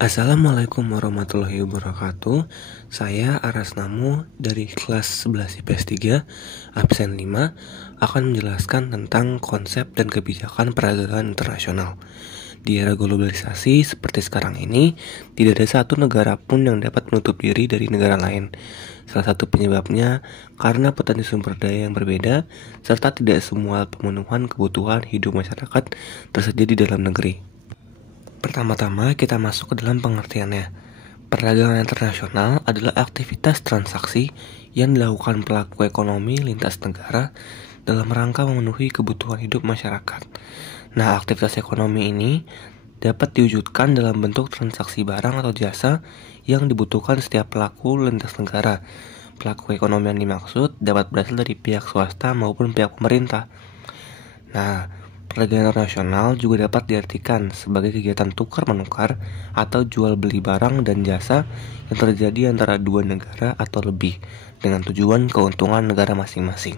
Assalamualaikum warahmatullahi wabarakatuh. Saya Aras Namo dari kelas 11 IPS 3 absen 5 akan menjelaskan tentang konsep dan kebijakan perdagangan internasional. Di era globalisasi seperti sekarang ini, tidak ada satu negara pun yang dapat menutup diri dari negara lain. Salah satu penyebabnya karena potensi sumber daya yang berbeda, serta tidak semua pemenuhan kebutuhan hidup masyarakat tersedia di dalam negeri. Pertama-tama kita masuk ke dalam pengertiannya. Perdagangan internasional adalah aktivitas transaksi yang dilakukan pelaku ekonomi lintas negara dalam rangka memenuhi kebutuhan hidup masyarakat. Nah, aktivitas ekonomi ini dapat diwujudkan dalam bentuk transaksi barang atau jasa yang dibutuhkan setiap pelaku lintas negara. Pelaku ekonomi yang dimaksud dapat berasal dari pihak swasta maupun pihak pemerintah. Nah, perdagangan internasional juga dapat diartikan sebagai kegiatan tukar-menukar atau jual beli barang dan jasa yang terjadi antara dua negara atau lebih dengan tujuan keuntungan negara masing-masing.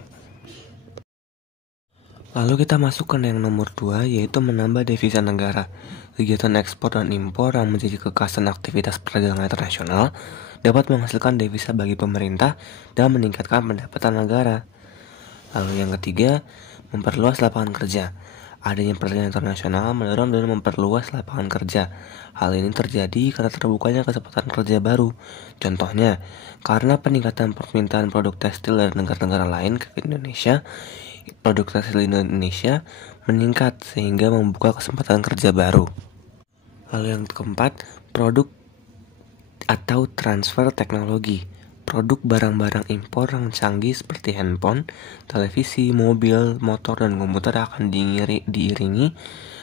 Lalu kita masuk ke yang nomor 2, yaitu menambah devisa negara. Kegiatan ekspor dan impor yang menjadi kekasan aktivitas perdagangan internasional dapat menghasilkan devisa bagi pemerintah dan meningkatkan pendapatan negara. Lalu yang ketiga, memperluas lapangan kerja. Adanya perdagangan internasional mendorong dan memperluas lapangan kerja. Hal ini terjadi karena terbukanya kesempatan kerja baru. Contohnya, karena peningkatan permintaan produk tekstil dari negara-negara lain ke Indonesia, produk tekstil Indonesia meningkat sehingga membuka kesempatan kerja baru. Lalu yang keempat, produk atau transfer teknologi. Produk barang-barang impor yang canggih seperti handphone, televisi, mobil, motor, dan komputer akan diiringi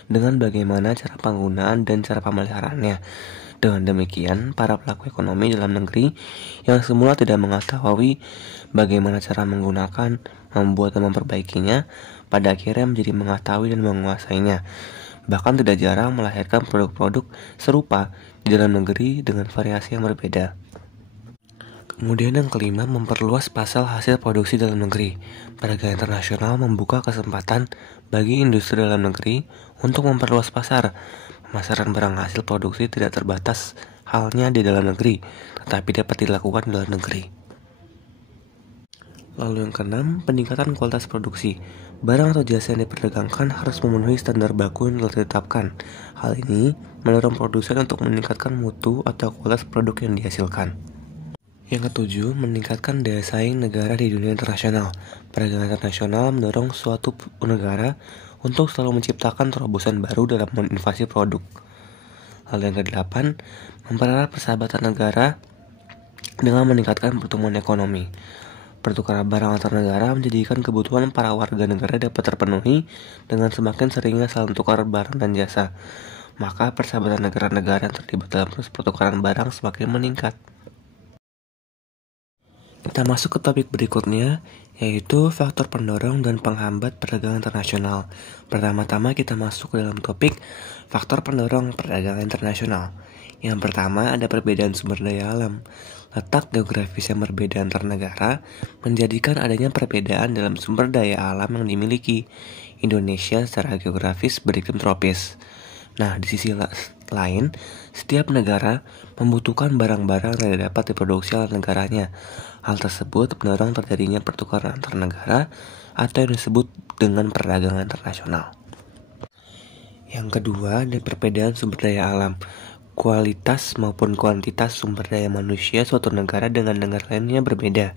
dengan bagaimana cara penggunaan dan cara pemeliharaannya. Dengan demikian, para pelaku ekonomi dalam negeri yang semula tidak mengetahui bagaimana cara menggunakan, membuat dan memperbaikinya, pada akhirnya menjadi mengetahui dan menguasainya. Bahkan tidak jarang melahirkan produk-produk serupa di dalam negeri dengan variasi yang berbeda. Kemudian yang kelima, memperluas pasar hasil produksi dalam negeri. Perdagangan internasional membuka kesempatan bagi industri dalam negeri untuk memperluas pasar. Pemasaran barang hasil produksi tidak terbatas halnya di dalam negeri, tetapi dapat dilakukan di luar negeri. Lalu yang keenam, peningkatan kualitas produksi. Barang atau jasa yang diperdagangkan harus memenuhi standar baku yang telah ditetapkan. Hal ini mendorong produsen untuk meningkatkan mutu atau kualitas produk yang dihasilkan. Yang ketujuh, meningkatkan daya saing negara di dunia internasional. Perdagangan internasional mendorong suatu negara untuk selalu menciptakan terobosan baru dalam menginovasi produk. Lalu yang kedelapan, mempererat persahabatan negara dengan meningkatkan pertumbuhan ekonomi. Pertukaran barang antar negara menjadikan kebutuhan para warga negara dapat terpenuhi dengan semakin seringnya saling tukar barang dan jasa. Maka persahabatan negara-negara yang terlibat dalam proses pertukaran barang semakin meningkat. Kita masuk ke topik berikutnya, yaitu faktor pendorong dan penghambat perdagangan internasional. Pertama-tama kita masuk ke dalam topik faktor pendorong perdagangan internasional. Yang pertama ada perbedaan sumber daya alam. Letak geografis yang berbeda antar negara menjadikan adanya perbedaan dalam sumber daya alam yang dimiliki. Indonesia secara geografis beriklim tropis. Nah, di sisi lain, setiap negara membutuhkan barang-barang yang dapat diproduksi oleh negaranya. Hal tersebut mendorong terjadinya pertukaran antar negara atau yang disebut dengan perdagangan internasional. Yang kedua, ada perbedaan sumber daya alam. Kualitas maupun kuantitas sumber daya manusia suatu negara dengan negara lainnya berbeda.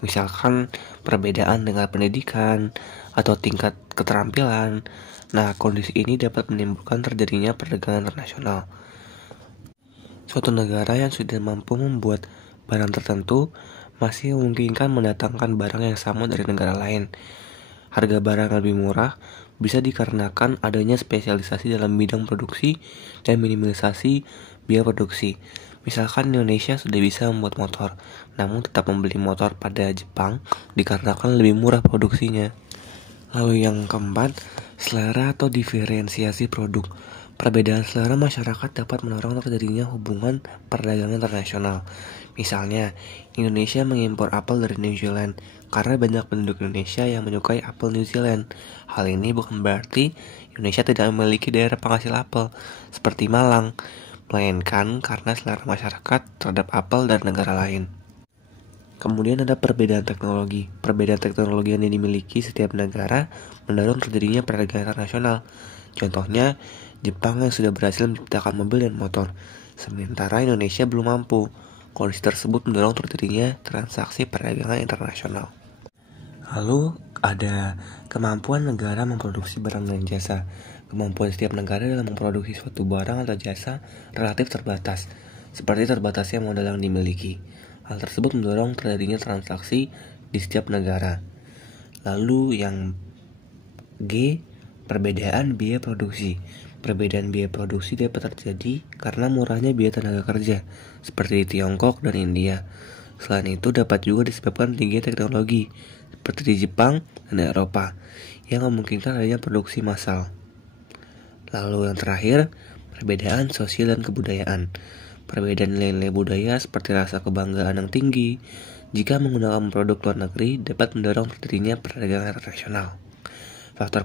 Misalkan perbedaan dengan pendidikan atau tingkat keterampilan. Nah, kondisi ini dapat menimbulkan terjadinya perdagangan internasional. Suatu negara yang sudah mampu membuat barang tertentu masih memungkinkan mendatangkan barang yang sama dari negara lain. Harga barang lebih murah bisa dikarenakan adanya spesialisasi dalam bidang produksi dan minimalisasi biaya produksi. Misalkan Indonesia sudah bisa membuat motor, namun tetap membeli motor pada Jepang dikarenakan lebih murah produksinya. Lalu yang keempat, selera atau diferensiasi produk. Perbedaan selera masyarakat dapat mendorong terjadinya hubungan perdagangan internasional. Misalnya, Indonesia mengimpor apel dari New Zealand karena banyak penduduk Indonesia yang menyukai apel New Zealand. Hal ini bukan berarti Indonesia tidak memiliki daerah penghasil apel seperti Malang. melainkan karena selera masyarakat terhadap apel dan negara lain. Kemudian ada perbedaan teknologi. Perbedaan teknologi yang dimiliki setiap negara mendorong terjadinya perdagangan internasional. Contohnya, Jepang yang sudah berhasil menciptakan mobil dan motor, sementara Indonesia belum mampu. Kondisi tersebut mendorong terjadinya transaksi perdagangan internasional. Lalu ada kemampuan negara memproduksi barang dan jasa. Kemampuan setiap negara dalam memproduksi suatu barang atau jasa relatif terbatas, seperti terbatasnya modal yang dimiliki. Hal tersebut mendorong terjadinya transaksi di setiap negara. Lalu yang G, perbedaan biaya produksi. Perbedaan biaya produksi dapat terjadi karena murahnya biaya tenaga kerja, seperti di Tiongkok dan India. Selain itu dapat juga disebabkan tingginya teknologi, seperti di Jepang dan Eropa, yang memungkinkan adanya produksi massal. Lalu yang terakhir, perbedaan sosial dan kebudayaan. Perbedaan nilai-nilai budaya seperti rasa kebanggaan yang tinggi jika menggunakan produk luar negeri dapat mendorong terjadinya perdagangan internasional. Faktor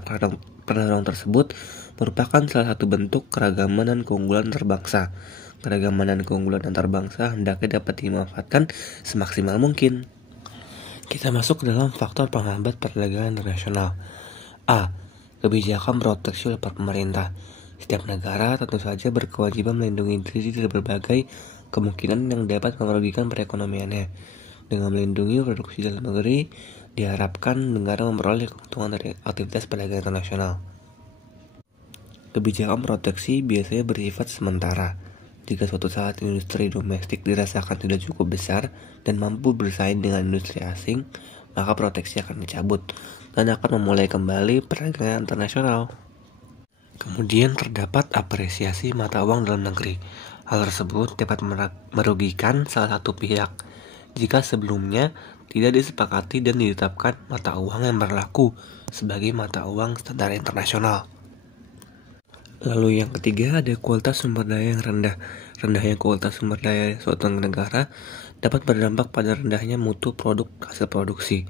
pendorong tersebut merupakan salah satu bentuk keragaman dan keunggulan antar-bangsa. Keragaman dan keunggulan antar-bangsa hendaknya dapat dimanfaatkan semaksimal mungkin. Kita masuk ke dalam faktor penghambat perdagangan internasional. A. Kebijakan proteksi oleh pemerintah. Setiap negara tentu saja berkewajiban melindungi diri dari berbagai kemungkinan yang dapat merugikan perekonomiannya. Dengan melindungi produksi dalam negeri, diharapkan negara memperoleh keuntungan dari aktivitas perdagangan internasional. Kebijakan proteksi biasanya bersifat sementara. Jika suatu saat industri domestik dirasakan tidak cukup besar dan mampu bersaing dengan industri asing, maka proteksi akan dicabut dan akan memulai kembali perdagangan internasional. Kemudian terdapat apresiasi mata uang dalam negeri. Hal tersebut dapat merugikan salah satu pihak jika sebelumnya tidak disepakati dan ditetapkan mata uang yang berlaku sebagai mata uang standar internasional. Lalu yang ketiga ada kualitas sumber daya yang rendah. Rendahnya kualitas sumber daya suatu negara dapat berdampak pada rendahnya mutu produk hasil produksi,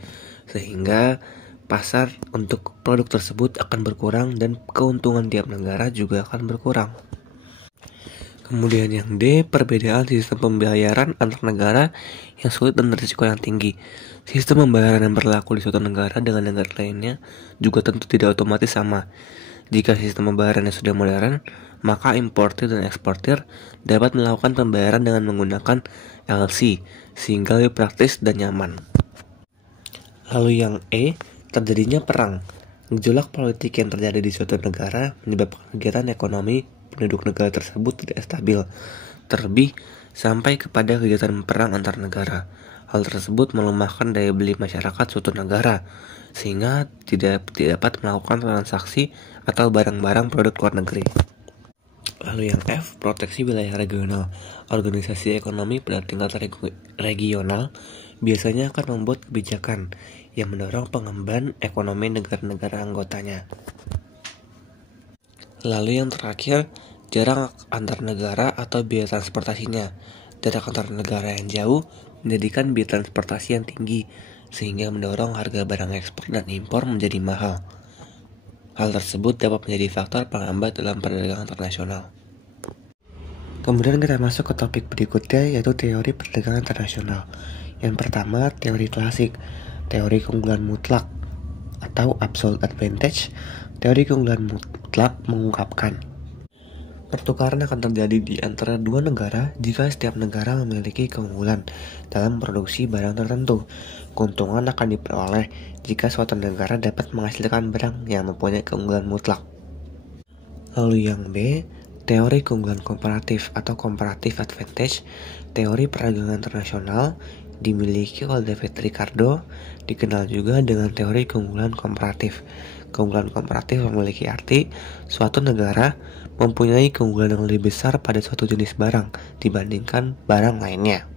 sehingga pasar untuk produk tersebut akan berkurang dan keuntungan tiap negara juga akan berkurang. Kemudian yang D, perbedaan sistem pembayaran antar negara yang sulit dan risiko yang tinggi. Sistem pembayaran yang berlaku di suatu negara dengan negara lainnya juga tentu tidak otomatis sama. Jika sistem pembayarannya sudah modern, maka importir dan eksportir dapat melakukan pembayaran dengan menggunakan LC, sehingga lebih praktis dan nyaman. Lalu yang E, terjadinya perang. Gejolak politik yang terjadi di suatu negara menyebabkan kegiatan ekonomi penduduk negara tersebut tidak stabil, terlebih sampai kepada kegiatan perang antar negara. Hal tersebut melemahkan daya beli masyarakat suatu negara, sehingga tidak dapat melakukan transaksi atau barang-barang produk luar negeri. Lalu yang F, proteksi wilayah regional. Organisasi ekonomi pada tingkat regional biasanya akan membuat kebijakan yang mendorong pengembangan ekonomi negara-negara anggotanya. Lalu yang terakhir, jarak antar negara atau biaya transportasinya. Jarak antar negara yang jauh menjadikan biaya transportasi yang tinggi, sehingga mendorong harga barang ekspor dan impor menjadi mahal. Hal tersebut dapat menjadi faktor penghambat dalam perdagangan internasional. Kemudian kita masuk ke topik berikutnya, yaitu teori perdagangan internasional. Yang pertama, teori klasik. Teori keunggulan mutlak atau absolute advantage. Teori keunggulan mutlak mengungkapkan pertukaran akan terjadi di antara dua negara jika setiap negara memiliki keunggulan dalam produksi barang tertentu. Keuntungan akan diperoleh jika suatu negara dapat menghasilkan barang yang mempunyai keunggulan mutlak. Lalu yang B, teori keunggulan komparatif atau comparative advantage. Teori perdagangan internasional dimiliki oleh David Ricardo, dikenal juga dengan teori keunggulan komparatif. Keunggulan komparatif memiliki arti suatu negara mempunyai keunggulan yang lebih besar pada suatu jenis barang dibandingkan barang lainnya.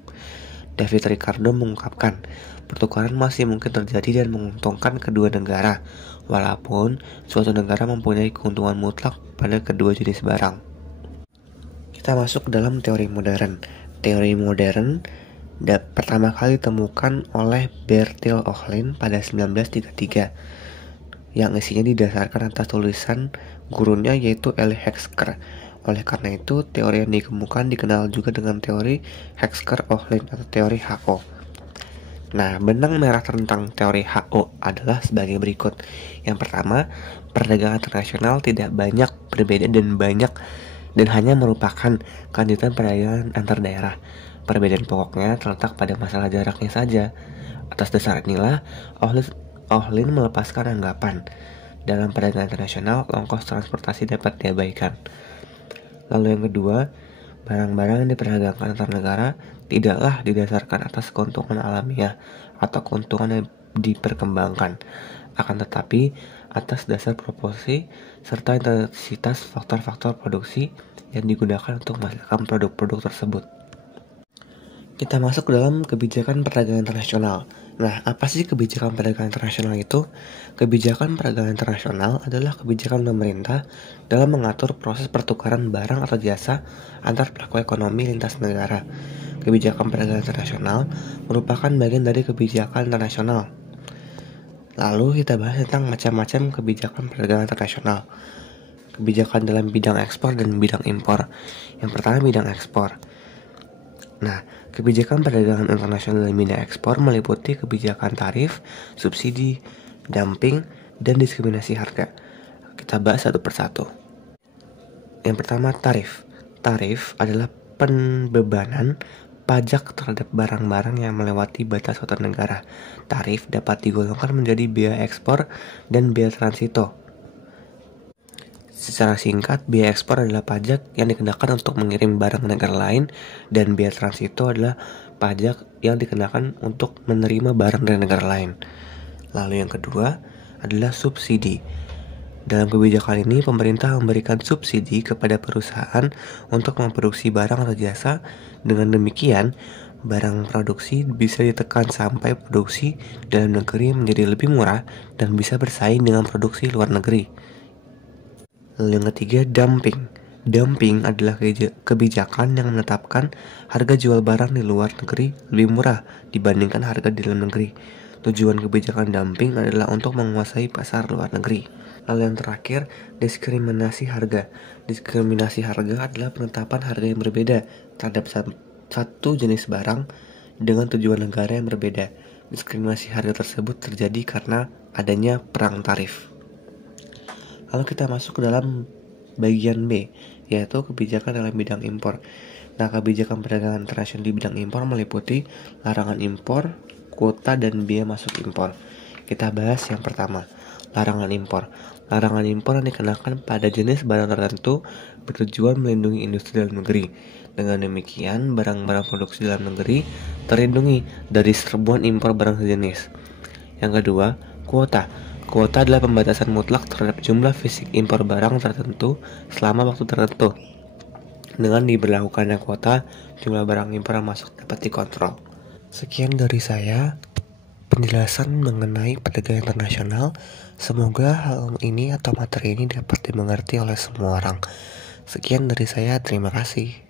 David Ricardo mengungkapkan, pertukaran masih mungkin terjadi dan menguntungkan kedua negara, walaupun suatu negara mempunyai keuntungan mutlak pada kedua jenis barang. Kita masuk ke dalam teori modern. Teori modern pertama kali ditemukan oleh Bertil Ohlin pada 1933, yang isinya didasarkan atas tulisan gurunya yaitu Elie Hoexter. Oleh karena itu, teori yang dikemukakan dikenal juga dengan teori Hesker-Ohlin atau teori HO. Nah, benang merah tentang teori HO adalah sebagai berikut. Yang pertama, perdagangan internasional tidak banyak berbeda dan hanya merupakan kelanjutan perdagangan antar daerah. Perbedaan pokoknya terletak pada masalah jaraknya saja. Atas dasar inilah, Ohlin melepaskan anggapan dalam perdagangan internasional, ongkos transportasi dapat diabaikan. Lalu yang kedua, barang-barang yang diperdagangkan antar negara tidaklah didasarkan atas keuntungan alamiah atau keuntungan yang diperkembangkan, akan tetapi atas dasar proporsi serta intensitas faktor-faktor produksi yang digunakan untuk menghasilkan produk-produk tersebut. Kita masuk ke dalam kebijakan perdagangan internasional. Nah, apa sih kebijakan perdagangan internasional itu? Kebijakan perdagangan internasional adalah kebijakan pemerintah dalam mengatur proses pertukaran barang atau jasa antar pelaku ekonomi lintas negara. Kebijakan perdagangan internasional merupakan bagian dari kebijakan internasional. Lalu kita bahas tentang macam-macam kebijakan perdagangan internasional. Kebijakan dalam bidang ekspor dan bidang impor. Yang pertama, bidang ekspor. Nah, kebijakan perdagangan internasional dalam bidang ekspor meliputi kebijakan tarif, subsidi, dumping, dan diskriminasi harga. Kita bahas satu persatu. Yang pertama, tarif. Tarif adalah pembebanan pajak terhadap barang-barang yang melewati batas suatu negara. Tarif dapat digolongkan menjadi biaya ekspor dan biaya transito. Secara singkat, biaya ekspor adalah pajak yang dikenakan untuk mengirim barang ke negara lain, dan biaya transito adalah pajak yang dikenakan untuk menerima barang dari negara lain. Lalu yang kedua adalah subsidi. Dalam kebijakan ini, pemerintah memberikan subsidi kepada perusahaan untuk memproduksi barang atau jasa. Dengan demikian, barang produksi bisa ditekan sampai produksi dalam negeri menjadi lebih murah dan bisa bersaing dengan produksi luar negeri. Lalu yang ketiga, dumping. Dumping adalah kebijakan yang menetapkan harga jual barang di luar negeri lebih murah dibandingkan harga di dalam negeri. Tujuan kebijakan dumping adalah untuk menguasai pasar luar negeri. Lalu yang terakhir, diskriminasi harga. Diskriminasi harga adalah penetapan harga yang berbeda terhadap satu jenis barang dengan tujuan negara yang berbeda. Diskriminasi harga tersebut terjadi karena adanya perang tarif. Lalu kita masuk ke dalam bagian B, yaitu kebijakan dalam bidang impor. Nah, kebijakan perdagangan internasional di bidang impor meliputi larangan impor, kuota, dan biaya masuk impor. Kita bahas yang pertama, larangan impor. Larangan impor yang dikenakan pada jenis barang tertentu bertujuan melindungi industri dalam negeri. Dengan demikian, barang-barang produksi dalam negeri terlindungi dari serbuan impor barang sejenis. Yang kedua, kuota. Kuota adalah pembatasan mutlak terhadap jumlah fisik impor barang tertentu selama waktu tertentu. Dengan diberlakukannya kuota, jumlah barang impor yang masuk dapat dikontrol. Sekian dari saya, penjelasan mengenai perdagangan internasional. Semoga hal ini atau materi ini dapat dimengerti oleh semua orang. Sekian dari saya, terima kasih.